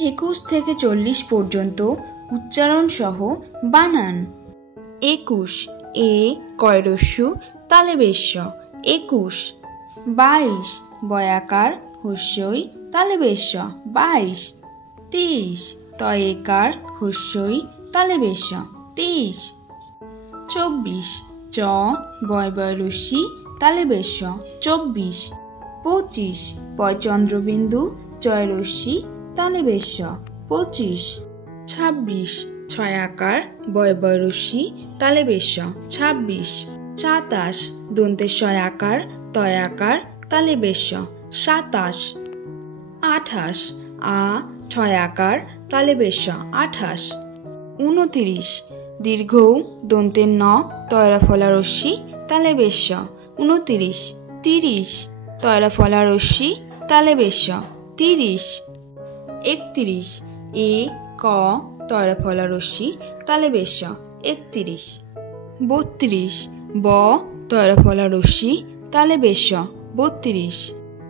21 থেকে 40 পর্যন্ত উচ্চারণ সহ বানান। 21 এ কয়রস্যু তালে বেশ্য 21। 22 বয়াকার হস্যই তালে বেশ্য 22। 23 তয়েকার হস্যই তালে বেশ্য 23। 24 চ বয়বয়রস্যি তালে বেশ্য 24। 25 পয়চন্দ্রবিন্দু চয়রস্যি তালে বেশ্য 25। 26 ছয়াকার বয়বয়রস্যি তালে বেশ্য 26। 27 দন্তে শয়াকার তয়াকার তালে বেশ্য 27। 28 আ ছয়াকার তালে বেশ্য 28। 29 দীর্ঘ দন্তের ন তয়রা ফলারস্যি তালে বেশ্য 29। 30 তয়রা ফলারস্যি তালে বেশ্য 30। 31 এ ক তয়রা ফলারস্যি তালে বেশ্য 31। 32 ব তয়রা ফলারস্যি তালে বেশ্য 32।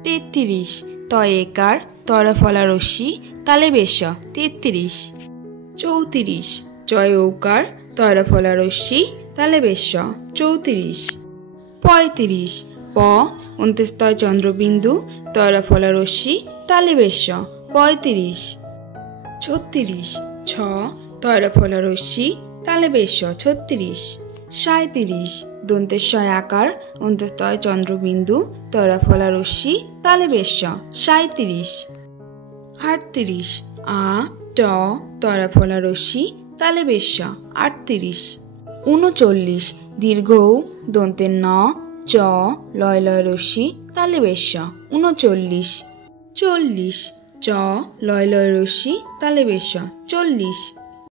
33 তয়েকার তয়রা ফলারস্যি তালে বেশ্য 33। 34 চয়ৌকার তয়রা ফলারস্যি তালে বেশ্য 34। 35 প অন্ত্যস্তয় চন্দ্রবিন্দু তয়রা ফলারস্যি তালে বেশ্য 35। 36 ছ তয়রা ফলারস্যি তালে বেশ্য 36। 37 দন্তেশ্বয় আকার অন্ত্যস্তয় চন্দ্রবিন্দু তয়রা ফলারস্যি তালে বেশ্য 37। 38 আ ট তয়রা ফলারস্যি তালে বেশ্য 38। 39 দীর্ঘ দন্তের ন চ লয় লয় রস্যি তালে বেশ্য 39। 40 চ লয় লয় রস্যি তালে বেশ্য 40।